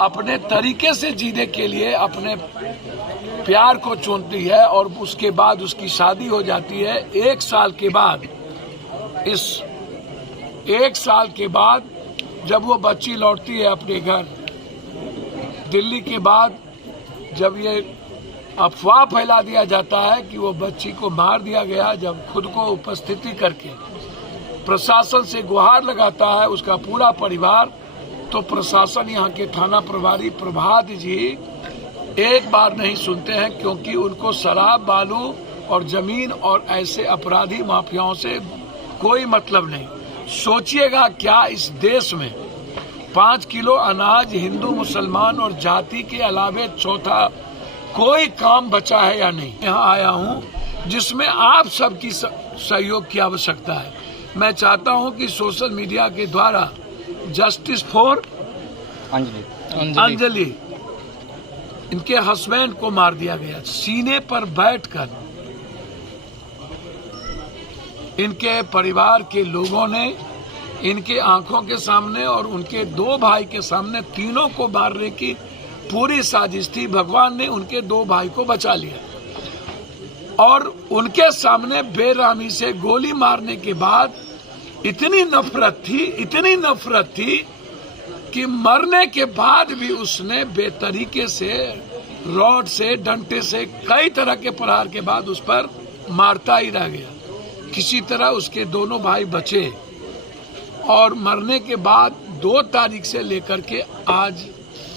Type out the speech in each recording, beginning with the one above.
अपने तरीके से जीने के लिए अपने प्यार को चुनती है और उसके बाद उसकी शादी हो जाती है। 1 साल के बाद, इस 1 साल के बाद जब वो बच्ची लौटती है अपने घर दिल्ली के बाद, जब ये अफवाह फैला दिया जाता है कि वो बच्ची को मार दिया गया, जब खुद को उपस्थिति करके प्रशासन से गुहार लगाता है उसका पूरा परिवार, तो प्रशासन यहाँ के थाना प्रभारी प्रभात जी एक बार नहीं सुनते हैं, क्योंकि उनको शराब, बालू और जमीन और ऐसे अपराधी माफियाओं से कोई मतलब नहीं। सोचिएगा क्या इस देश में 5 किलो अनाज हिंदू मुसलमान और जाति के अलावे चौथा कोई काम बचा है या नहीं। यहाँ आया हूँ जिसमें आप सबकी सहयोग की आवश्यकता है। मैं चाहता हूँ कि सोशल मीडिया के द्वारा जस्टिस फॉर अंजलि, इनके हस्बैंड को मार दिया गया, सीने पर बैठकर इनके परिवार के लोगों ने इनके आंखों के सामने और उनके 2 भाई के सामने तीनों को मारने की पूरी साजिश थी। भगवान ने उनके 2 भाई को बचा लिया और उनके सामने बेरहमी से गोली मारने के बाद इतनी नफरत थी कि मरने के बाद भी उसने बेतरीके से रॉड से, डंडे से, कई तरह के प्रहार के बाद उस पर मारता ही रह गया। किसी तरह उसके दोनों भाई बचे और मरने के बाद 2 तारीख से लेकर के आज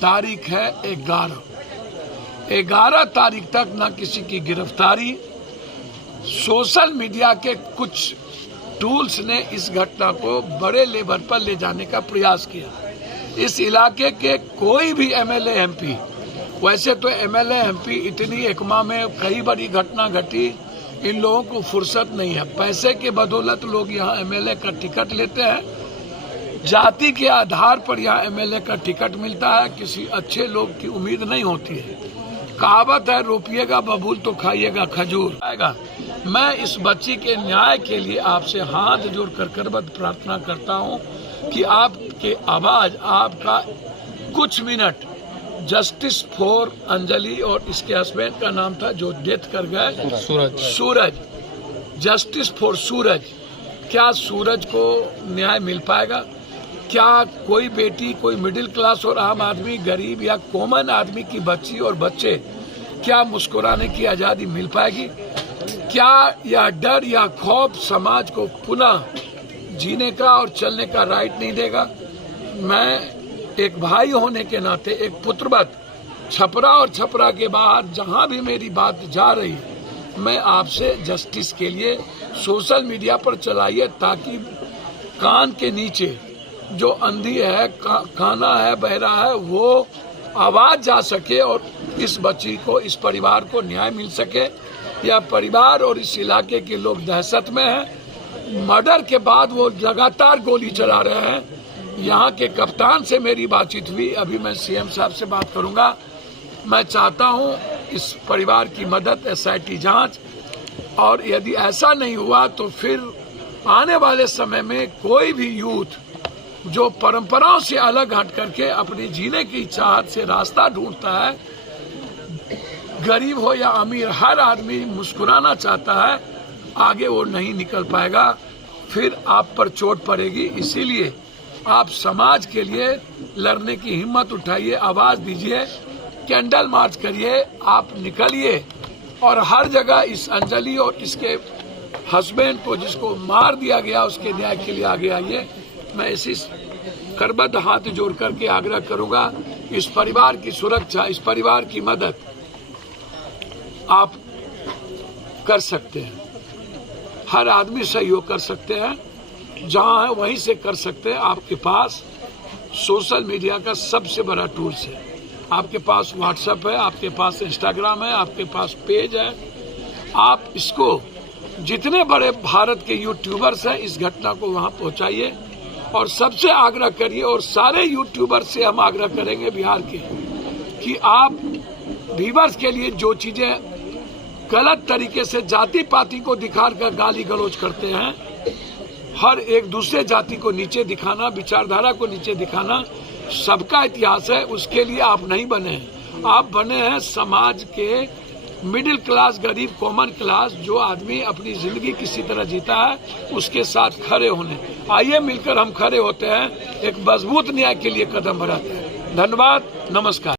तारीख है 11 तारीख तक न किसी की गिरफ्तारी। सोशल मीडिया के कुछ टूल्स ने इस घटना को बड़े लेवल पर ले जाने का प्रयास किया। इस इलाके के कोई भी एमएलए एमपी, वैसे तो एमएलए एमपी इतनी एकमा में कई बड़ी घटना घटी, इन लोगों को फुर्सत नहीं है। पैसे के बदौलत लोग यहाँ एमएलए का टिकट लेते हैं, जाति के आधार पर यहाँ एमएलए का टिकट मिलता है, किसी अच्छे लोग की उम्मीद नहीं होती है। कहावत है, रोपिएगा बबूल तो खाइएगा खजूर आएगा। मैं इस बच्ची के न्याय के लिए आपसे हाथ जोड़ कर करबद्ध प्रार्थना करता हूँ कि आपके आवाज, आपका कुछ मिनट जस्टिस फॉर अंजलि और इसके हस्बैंड का नाम था जो डेथ कर गए, सूरज, जस्टिस फॉर सूरज। क्या सूरज को न्याय मिल पाएगा? क्या कोई बेटी, कोई मिडिल क्लास और आम आदमी, गरीब या कॉमन आदमी की बच्ची और बच्चे, क्या मुस्कुराने की आज़ादी मिल पाएगी? क्या यह डर या खौफ समाज को पुनः जीने का और चलने का राइट नहीं देगा? मैं एक भाई होने के नाते, एक पुत्रवत, छपरा और छपरा के बाहर जहां भी मेरी बात जा रही, मैं आपसे जस्टिस के लिए सोशल मीडिया पर चलाइए, ताकि कान के नीचे जो अंधी है, काना है, बहरा है, वो आवाज जा सके और इस बच्ची को, इस परिवार को न्याय मिल सके। यह परिवार और इस इलाके के लोग दहशत में हैं। मर्डर के बाद वो लगातार गोली चला रहे हैं। यहाँ के कप्तान से मेरी बातचीत हुई, अभी मैं सीएम साहब से बात करूंगा। मैं चाहता हूँ इस परिवार की मदद, एसआईटी जांच, और यदि ऐसा नहीं हुआ तो फिर आने वाले समय में कोई भी यूथ जो परंपराओं से अलग हट करके अपने जीने की चाहत से रास्ता ढूंढता है, गरीब हो या अमीर, हर आदमी मुस्कुराना चाहता है, आगे वो नहीं निकल पाएगा, फिर आप पर चोट पड़ेगी। इसीलिए आप समाज के लिए लड़ने की हिम्मत उठाइए, आवाज दीजिए, कैंडल मार्च करिए, आप निकलिए और हर जगह इस अंजलि और इसके हस्बैंड को जिसको मार दिया गया उसके न्याय के लिए आगे आइए। मैं इसी करबद्ध हाथ जोड़ करके आग्रह करूंगा, इस परिवार की सुरक्षा, इस परिवार की मदद आप कर सकते हैं। हर आदमी सहयोग कर सकते हैं, जहां है वहीं से कर सकते हैं। आपके पास सोशल मीडिया का सबसे बड़ा टूल्स है। आपके पास व्हाट्सएप है, आपके पास इंस्टाग्राम है, आपके पास पेज है। आप इसको, जितने बड़े भारत के यूट्यूबर्स हैं, इस घटना को वहां पहुंचाइए और सबसे आग्रह करिए, और सारे यूट्यूबर से हम आग्रह करेंगे बिहार के, कि आप व्यूअर्स के लिए जो चीजें गलत तरीके से जाति पाति को दिखाकर गाली गलौज करते हैं, हर एक दूसरे जाति को नीचे दिखाना, विचारधारा को नीचे दिखाना, सबका इतिहास है, उसके लिए आप नहीं बने हैं। आप बने हैं समाज के मिडिल क्लास, गरीब, कॉमन क्लास, जो आदमी अपनी जिंदगी किसी तरह जीता है, उसके साथ खड़े होने। आइए मिलकर हम खड़े होते हैं, एक मजबूत न्याय के लिए कदम बढ़ाते हैं। धन्यवाद, नमस्कार।